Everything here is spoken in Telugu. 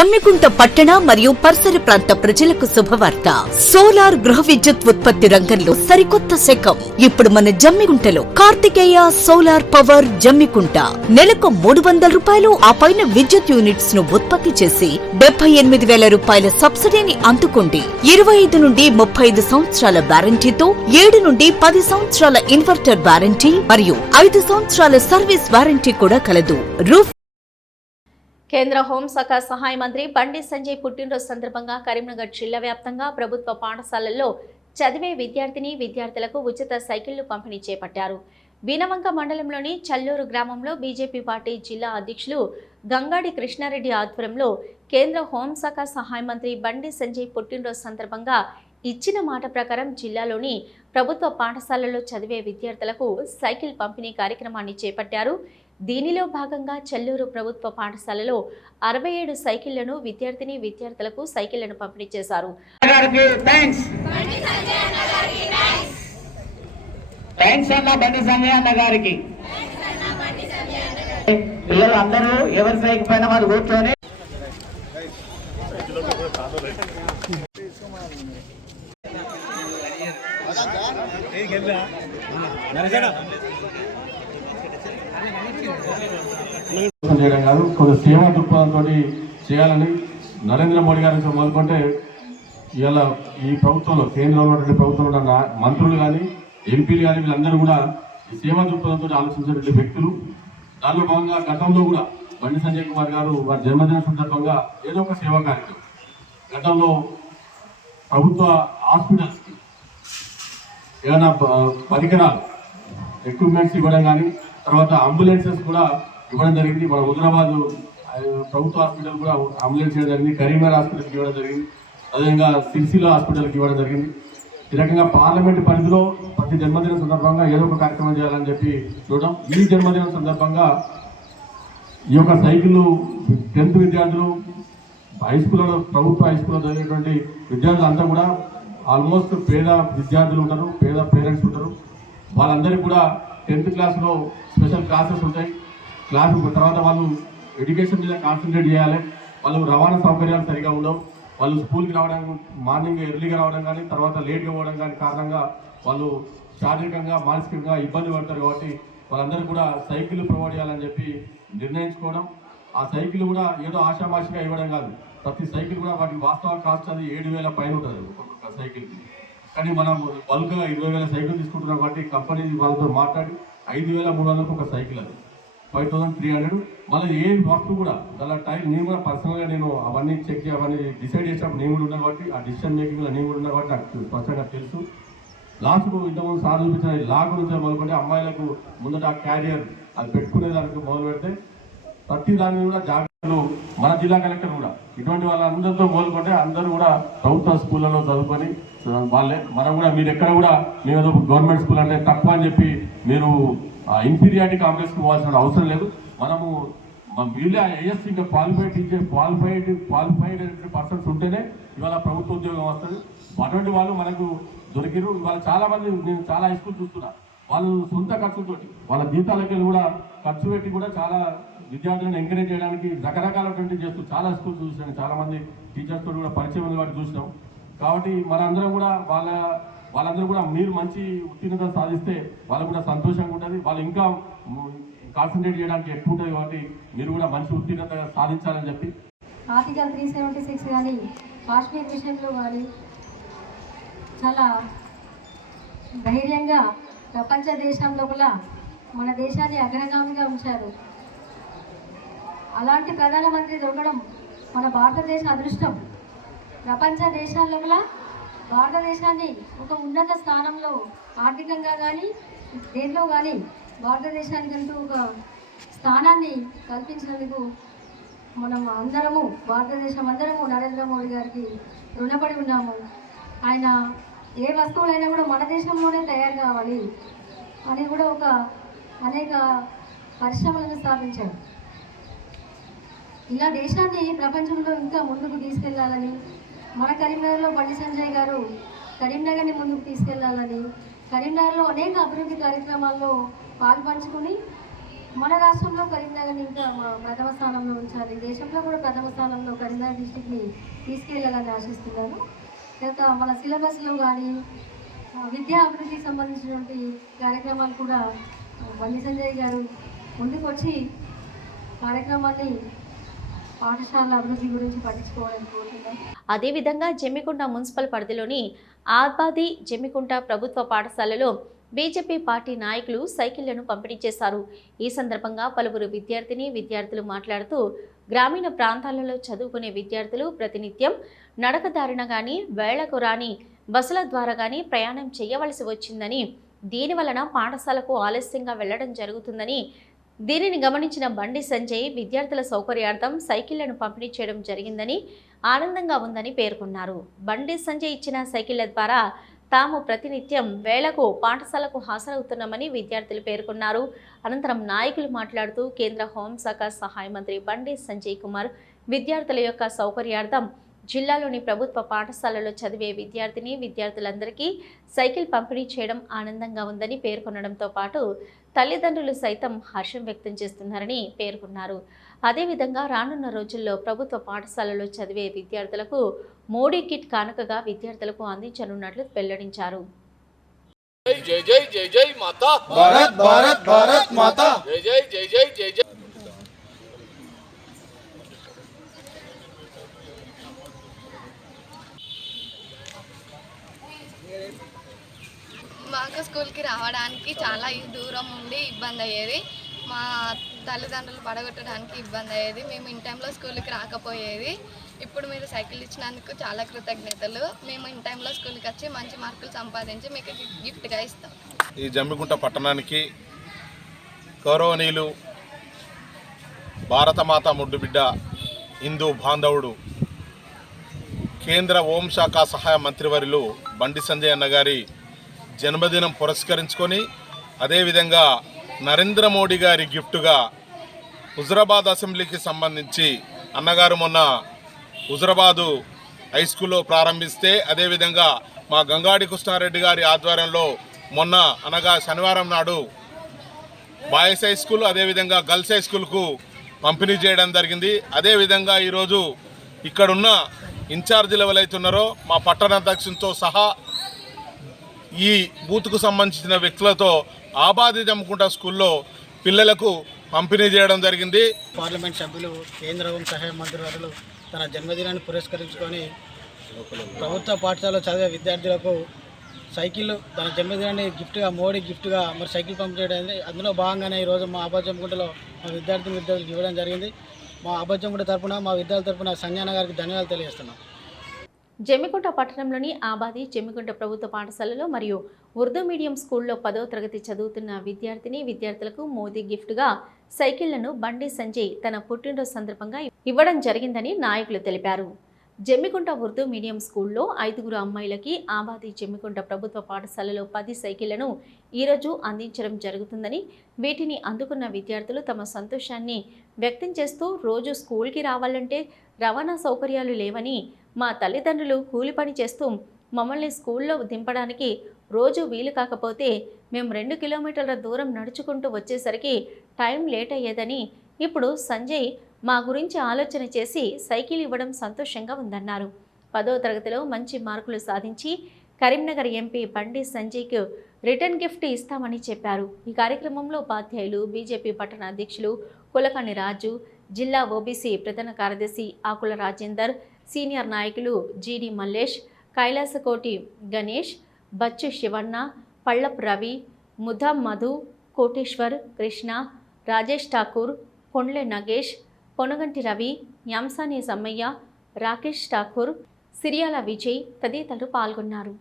జమ్మికుంట పట్టణ మరియు పరిసర ప్రాంత ప్రజలకు శుభవార్త. సోలార్ గృహ విద్యుత్ ఉత్పత్తి రంగంలో సరికొత్త శకం. ఇప్పుడు మన జమ్మికుంటలో కార్తికేయ సోలార్ పవర్ జమ్మికుంట నెలకు 300 రూపాయలు ఆ పైన విద్యుత్ యూనిట్స్ ను ఉత్పత్తి చేసి 78,000 రూపాయల సబ్సిడీని అందుకోండి. 25 నుండి 35 సంవత్సరాల వారంటీతో 7 నుండి 10 సంవత్సరాల ఇన్వర్టర్ వారంటీ మరియు 5 సంవత్సరాల సర్వీస్ వారంటీ కూడా కలదు. కేంద్ర హోంశాఖ సహాయ మంత్రి బండి సంజయ్ పుట్టినరోజు సందర్భంగా కరీంనగర్ జిల్లా వ్యాప్తంగా ప్రభుత్వ పాఠశాలల్లో చదివే విద్యార్థులకు ఉచిత సైకిళ్లు పంపిణీ చేపట్టారు. వీనవంక మండలంలోని చల్లూరు గ్రామంలో బీజేపీ పార్టీ జిల్లా అధ్యక్షులు గంగాడి కృష్ణారెడ్డి ఆధ్వర్యంలో కేంద్ర హోంశాఖ సహాయ మంత్రి బండి సంజయ్ పుట్టినరోజు సందర్భంగా ఇచ్చిన మాట ప్రకారం జిల్లాలోని ప్రభుత్వ పాఠశాలల్లో చదివే విద్యార్థులకు సైకిల్ పంపిణీ కార్యక్రమాన్ని చేపట్టారు. దీనిలో భాగంగా చల్లూరు ప్రభుత్వ పాఠశాలలో 67 సైకిళ్లను విద్యార్థులకు సైకిళ్లను పంపిణీ చేశారు. పిల్లలందరూ ఎవరి సైకిల్ పైన వారు కూర్చొని చేయడం కాదు, కొంత సేవా దృక్పథంతో చేయాలని నరేంద్ర మోడీ గారి నుంచి మొదలుకుంటే ఇవాళ ఈ ప్రభుత్వంలో కేంద్రంలో ఉన్నటువంటి ప్రభుత్వంలో ఉన్న మంత్రులు కానీ ఎంపీలు కానీ వీళ్ళందరూ కూడా ఈ సేవా దృక్పథంతో ఆలోచించేటువంటి వ్యక్తులు. దానిలో భాగంగా గతంలో కూడా బండి సంజయ్ కుమార్ గారు వారి జన్మదిన సందర్భంగా ఏదో ఒక సేవా కార్యక్రమం గతంలో ప్రభుత్వ హాస్పిటల్స్కి ఏదైనా పరికరాలు ఎక్విప్మెంట్స్ ఇవ్వడం కానీ తర్వాత అంబులెన్సెస్ కూడా ఇవ్వడం జరిగింది. మన హుజరాబాద్ ప్రభుత్వ హాస్పిటల్ కూడా అంబులెన్స్ ఇవ్వడం జరిగింది, కరీంనగర్ హాస్పిటల్కి ఇవ్వడం జరిగింది, అదేవిధంగా సిరిసిల్ల హాస్పిటల్కి ఇవ్వడం జరిగింది. ఈ రకంగా పార్లమెంటు పరిధిలో ప్రతి జన్మదిన సందర్భంగా ఏదో ఒక కార్యక్రమం చేయాలని చెప్పి చూడడం. ఈ జన్మదినం సందర్భంగా ఈ యొక్క సైకిళ్ళు 10th విద్యార్థులు హై స్కూల్లో ప్రభుత్వ హై స్కూల్లో చదివేటువంటి విద్యార్థులంతా కూడా ఆల్మోస్ట్ పేద విద్యార్థులు ఉంటారు, పేద పేరెంట్స్ ఉంటారు. వాళ్ళందరికీ కూడా 10th క్లాస్లో స్పెషల్ క్లాసెస్ ఉంటాయి. క్లాస్ తర్వాత వాళ్ళు ఎడ్యుకేషన్ మీద కాన్సన్ట్రేట్ చేయాలి. వాళ్ళు రవాణా సౌకర్యాలు సరిగా ఉండవు. వాళ్ళు స్కూల్కి రావడం మార్నింగ్ ఎర్లీగా రావడం కానీ తర్వాత లేట్గా పోవడం కానీ కారణంగా వాళ్ళు శారీరకంగా మానసికంగా ఇబ్బంది పడతారు. కాబట్టి వాళ్ళందరూ కూడా సైకిల్ ప్రొవైడ్ చేయాలని చెప్పి నిర్ణయించుకోవడం. ఆ సైకిల్ కూడా ఏదో ఆషామాషిగా ఇవ్వడం కాదు, ప్రతి సైకిల్ కూడా వాటికి వాస్తవ కాస్ట్ అది 7,000 పైన ఉంటుంది ఒక్కొక్క సైకిల్కి. కానీ మనం బల్క్గా 20,000 సైకిల్ తీసుకుంటున్నాం కాబట్టి కంపెనీ వాళ్ళతో మాట్లాడి 5,300 ఒక సైకిల్, అది 5,300. మళ్ళీ ఏ వస్తువు కూడా అలా టైం నేను కూడా పర్సనల్గా నేను అవన్నీ చెక్ అవన్నీ డిసైడ్ చేసినప్పుడు నేను కూడా ఉన్నా కాబట్టి ఆ డిసిషన్ మేకింగ్లో నేను కూడా ఉన్నా కాబట్టి నాకు స్పష్టంగా తెలుసు. లాస్ట్కు ఇంతకుముందు సార్ చూపించిన లా గురించి మొదలుకుంటే అమ్మాయిలకు ముందట క్యారియర్ అది పెట్టుకునే దానికి మొదలు పెడితే ప్రతి దాన్ని కూడా జాగ్రత్తలు మన జిల్లా కలెక్టర్ కూడా ఇటువంటి వాళ్ళందరితో మొదలుకుంటే అందరూ కూడా ప్రభుత్వ స్కూళ్ళలో చదువుకొని వాళ్ళే. మనం కూడా మీరు ఎక్కడ కూడా మేము గవర్నమెంట్ స్కూల్ అంటే తక్కువ అని చెప్పి మీరు ఇన్ఫీరియారిటీ కాంప్లెక్స్కి పోవాల్సిన అవసరం లేదు. మనము వీళ్ళే ఐఎస్ ఇంకా క్వాలిఫైడ్ టీచర్ క్వాలిఫైడ్ పర్సన్స్ ఉంటేనే ఇవాళ ప్రభుత్వ ఉద్యోగం వస్తుంది. అటువంటి వాళ్ళు మనకు దొరికిరు. ఇవాళ చాలామంది నేను చాలా హై స్కూల్ చూస్తున్నా, వాళ్ళు సొంత ఖర్చుతోటి వాళ్ళ జీతాలకి కూడా ఖర్చు పెట్టి కూడా చాలా విద్యార్థులను ఎంకరేజ్ చేయడానికి రకరకాలటువంటి చేస్తూ చాలా స్కూల్స్ చూసాను. చాలామంది టీచర్స్ తోటి కూడా పరిచయం ఉంది కాబట్టి చూసినాం. కాబట్టి మనందరం కూడా వాళ్ళందరూ కూడా మీరు మంచి ఉత్తీర్ణత సాధిస్తే వాళ్ళకు కూడా సంతోషంగా ఉంటుంది. వాళ్ళు ఇంకా కాన్సన్ట్రేట్ చేయడానికి ఎక్కువ ఉంటుంది. కాబట్టి మీరు కూడా మంచి ఉత్తీర్ణత సాధించాలని చెప్పి ఆర్టికల్ 376 కానీ కాశ్మీర్ విషయంలో కానీ చాలా ధైర్యంగా ప్రపంచ దేశంలో కూడా మన దేశాన్ని అగ్రగామిగా ఉంచారు. అలాంటి ప్రధానమంత్రి దొరకడం మన భారతదేశ అదృష్టం. ప్రపంచ దేశాల్లో కూడా భారతదేశాన్ని ఒక ఉన్నత స్థానంలో ఆర్థికంగా కానీ దేంట్లో కానీ భారతదేశానికంటూ ఒక స్థానాన్ని కల్పించినందుకు మనం అందరము భారతదేశం అందరము నరేంద్ర మోడీ గారికి రుణపడి ఉన్నాము. ఆయన ఏ వస్తువులైనా కూడా మన దేశంలోనే తయారు కావాలి అని కూడా అనేక పరిశ్రమలను స్థాపించారు. ఇలా దేశాన్ని ప్రపంచంలో ఇంకా ముందుకు తీసుకెళ్లాలని మన కరీంనగర్లో బండి సంజయ్ గారు కరీంనగర్ని ముందుకు తీసుకెళ్లాలని కరీంనగర్లో అనేక అభివృద్ధి కార్యక్రమాల్లో పాల్పంచుకుని మన రాష్ట్రంలో కరీంనగర్ని ఇంకా ప్రథమ స్థానంలో ఉంచాలి, దేశంలో కూడా ప్రథమ స్థానంలో కరీంనగర్ డిస్టిక్ని తీసుకెళ్ళాలని ఆశిస్తున్నాను. ఇంకా మన సిలబస్లో కానీ విద్యా అభివృద్ధికి సంబంధించినటువంటి కార్యక్రమాలు కూడా బండి సంజయ్ గారు ముందుకొచ్చి కార్యక్రమాన్ని పాఠశాల అభివృద్ధి గురించి పట్టించుకోవాలని కోరుతున్నాం. అదేవిధంగా జమ్మికుంట మున్సిపల్ పరిధిలోని ఆబాది జమ్మికుంట ప్రభుత్వ పాఠశాలలో బీజేపీ పార్టీ నాయకులు సైకిళ్లను పంపిణీ చేశారు. ఈ సందర్భంగా పలువురు విద్యార్థులు మాట్లాడుతూ గ్రామీణ ప్రాంతాలలో చదువుకునే విద్యార్థులు ప్రతినిత్యం నడకదారిన గాని వేళకు రాని బస్సుల ద్వారా గాని ప్రయాణం చేయవలసి వచ్చిందని, దీనివలన పాఠశాలకు ఆలస్యంగా వెళ్లడం జరుగుతుందని, దీనిని గమనించిన బండి సంజయ్ విద్యార్థుల సౌకర్యార్థం సైకిళ్లను పంపిణీ చేయడం జరిగిందని, ఆనందంగా ఉందని పేర్కొన్నారు. బండి సంజయ్ ఇచ్చిన సైకిళ్ల ద్వారా తాము ప్రతినిత్యం వేళకు పాఠశాలకు హాజరవుతున్నామని విద్యార్థులు పేర్కొన్నారు. అనంతరం నాయకులు మాట్లాడుతూ కేంద్ర హోంశాఖ సహాయ మంత్రి బండి సంజయ్ కుమార్ విద్యార్థుల యొక్క సౌకర్యార్థం జిల్లాలోని ప్రభుత్వ పాఠశాలలో చదివే విద్యార్థులందరికీ సైకిల్ పంపిణీ చేయడం ఆనందంగా ఉందని పేర్కొనడంతో పాటు తల్లిదండ్రులు సైతం హర్షం వ్యక్తం చేస్తున్నారని పేర్కొన్నారు. అదేవిధంగా రానున్న రోజుల్లో ప్రభుత్వ పాఠశాలలో చదివే విద్యార్థులకు మోడీ కిట్ కానుకగా విద్యార్థులకు అందించనున్నట్లు వెల్లడించారు. జై జై జై జై మాతా భారత్ భారత్ భారత్ మాతా జై జై జై జై జై జై. మాకు స్కూల్కి రావడానికి చాలా దూరం ఉండి ఇబ్బంది అయ్యేది. మా తల్లిదండ్రులు పడగొట్టడానికి ఇబ్బంది అయ్యేది. మేము ఇన్ టైంలో స్కూల్కి రాకపోయేది. ఇప్పుడు మీరు సైకిల్ ఇచ్చినందుకు చాలా కృతజ్ఞతలు. మేము ఇన్ టైంలో స్కూల్కి వచ్చి మంచి మార్కులు సంపాదించి మీకు గిఫ్ట్గా ఇస్తాం. ఈ జమ్మికుంట పట్టణానికి గౌరవనీయులు భారతమాత ముద్దుబిడ్డ హిందూ బాంధవుడు కేంద్ర హోంశాఖ సహాయ మంత్రివర్యులు బండి సంజయ్ అన్న గారి జన్మదినం పురస్కరించుకొని, అదేవిధంగా నరేంద్ర మోడీ గారి గిఫ్ట్గా హుజరాబాద్ అసెంబ్లీకి సంబంధించి అన్నగారు మొన్న హుజరాబాదు హై స్కూల్లో ప్రారంభిస్తే, అదేవిధంగా మా గంగాడి కృష్ణారెడ్డి గారి ఆధ్వర్యంలో మొన్న అనగా శనివారం నాడు బాయ్స్ హై స్కూల్ అదేవిధంగా గర్ల్స్ హై స్కూల్కు పంపిణీ చేయడం జరిగింది. అదేవిధంగా ఈరోజు ఇక్కడున్న ఇన్ఛార్జీలు ఎవరైతున్నారో మా పట్టణ అధ్యక్షులతో సహా ఈ బూత్కు సంబంధించిన వ్యక్తులతో ఆబాది జమ్మికుంట స్కూల్లో పిల్లలకు పంపిణీ చేయడం జరిగింది. పార్లమెంట్ సభ్యులు కేంద్ర హోం సహాయ మంత్రివర్యులు తన జన్మదినాన్ని పురస్కరించుకొని ప్రభుత్వ పాఠశాలలో చదివే విద్యార్థులకు సైకిల్ తన జన్మదినాన్ని గిఫ్ట్గా మోడీ గిఫ్ట్గా మరి సైకిల్ పంపిణీ చేయడం. అందులో భాగంగానే ఈరోజు మా ఆబాది జమ్మికుంటలో మా విద్యార్థులకు ఇవ్వడం జరిగింది. మా ఆబాది జమ్మికుంట తరఫున మా విద్యార్థుల తరఫున సంజయ్ గారికి ధన్యవాదాలు తెలియజేస్తున్నాం. జమ్మికుంట పట్టణంలోని ఆబాది జమ్మికుంట ప్రభుత్వ పాఠశాలలో మరియు ఉర్దూ మీడియం స్కూల్లో 10వ తరగతి చదువుతున్న విద్యార్థులకు మోదీ గిఫ్ట్గా సైకిళ్లను బండి సంజయ్ తన పుట్టినరోజు సందర్భంగా ఇవ్వడం జరిగిందని నాయకులు తెలిపారు. జమ్మికుంట ఉర్దూ మీడియం స్కూల్లో 5 అమ్మాయిలకి ఆబాది జమ్మికుంట ప్రభుత్వ పాఠశాలలో 10 సైకిళ్లను ఈరోజు అందించడం జరుగుతుందని, వీటిని అందుకున్న విద్యార్థులు తమ సంతోషాన్ని వ్యక్తం చేస్తూ రోజు స్కూల్కి రావాలంటే రవాణా సౌకర్యాలు లేవని, మా తల్లిదండ్రులు కూలి పని చేస్తూ మమ్మల్ని స్కూల్లో దింపడానికి రోజు వీలు కాకపోతే మేము 2 కిలోమీటర్ల దూరం నడుచుకుంటూ వచ్చేసరికి టైం లేట్ అయ్యేదని, ఇప్పుడు సంజయ్ మా గురించి ఆలోచన చేసి సైకిల్ ఇవ్వడం సంతోషంగా ఉందన్నారు. 10వ తరగతిలో మంచి మార్కులు సాధించి కరీంనగర్ ఎంపీ బండి సంజయ్కు రిటర్న్ గిఫ్ట్ ఇస్తామని చెప్పారు. ఈ కార్యక్రమంలో ఉపాధ్యాయులు, బీజేపీ పట్టణ అధ్యక్షులు కులకని రాజు, జిల్లా ఓబీసీ ప్రధాన కార్యదర్శి ఆకుల రాజేందర్, సీనియర్ నాయకులు జీడి మల్లేష్, కైలాసకోటి గణేష్, బచ్చు శివన్న, పళ్ళప్ రవి, ముధా మధు, కోటేశ్వర్, కృష్ణ, రాజేష్ ఠాకూర్, కొండ్లె నగేష్, పొనగంటి రవి, యాంసాని సమ్మయ్య, రాకేష్ ఠాకూర్, సిరియాల విజయ్ తదితరులు పాల్గొన్నారు.